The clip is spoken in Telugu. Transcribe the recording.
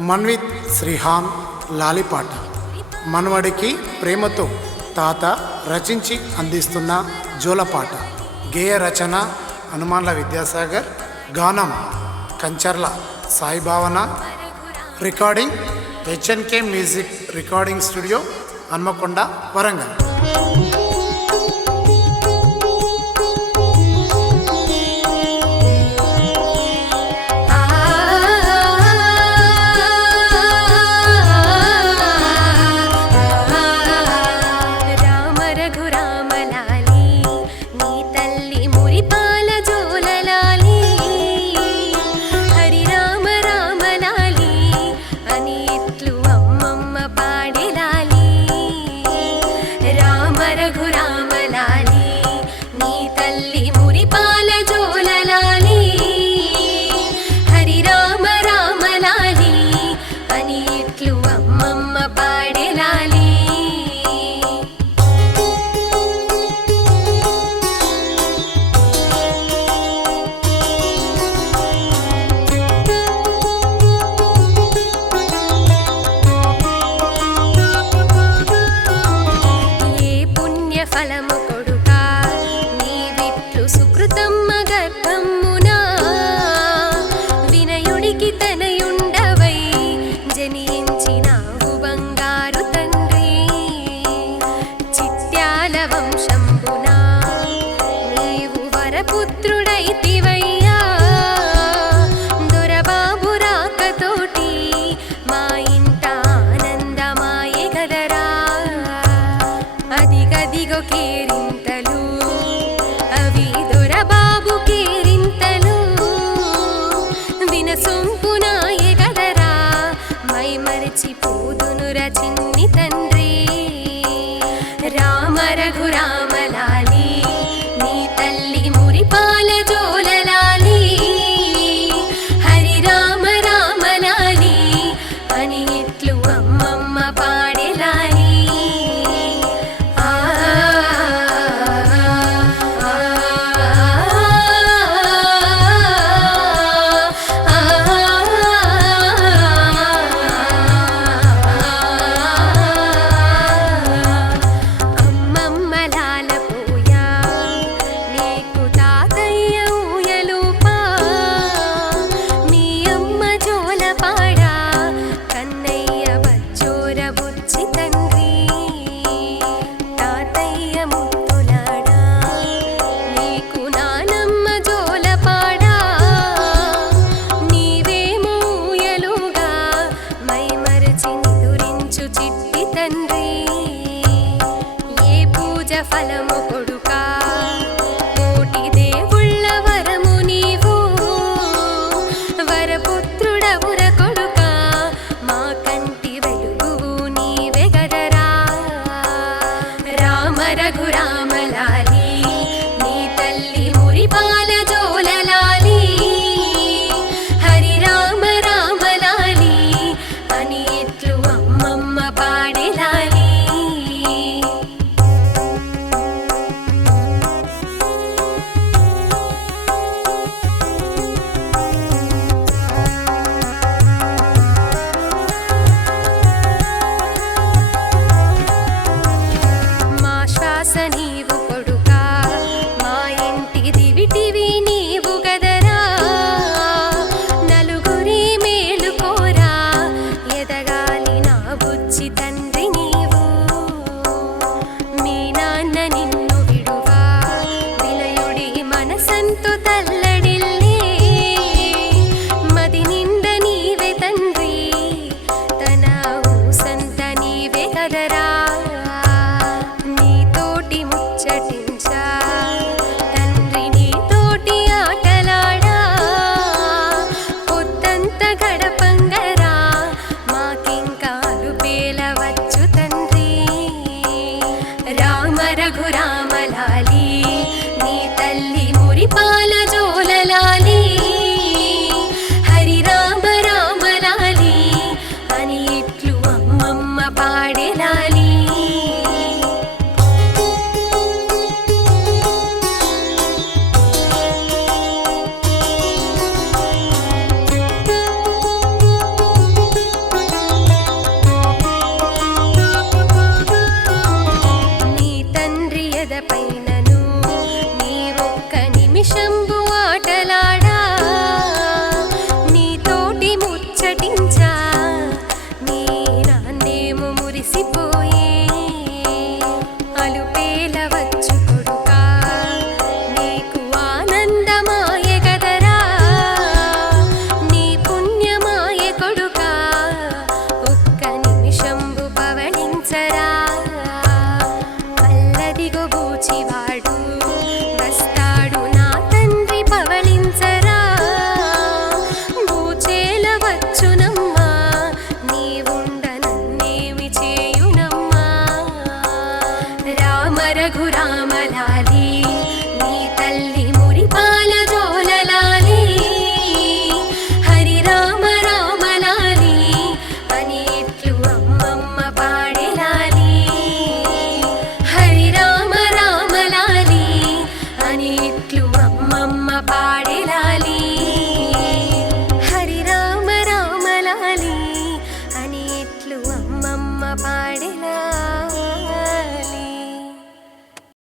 మన్విత్ శ్రీహాన్ లాలిపాట. మనవడికి ప్రేమతో తాత రచించి అందిస్తున్న జోలపాట. గేయ రచన హనుమాన్ల విద్యాసాగర్ గానం Kancharla Saibhavana recording HNK music recording studio Hanamkonda Warangal. ninguna Salam. பாடினாய்.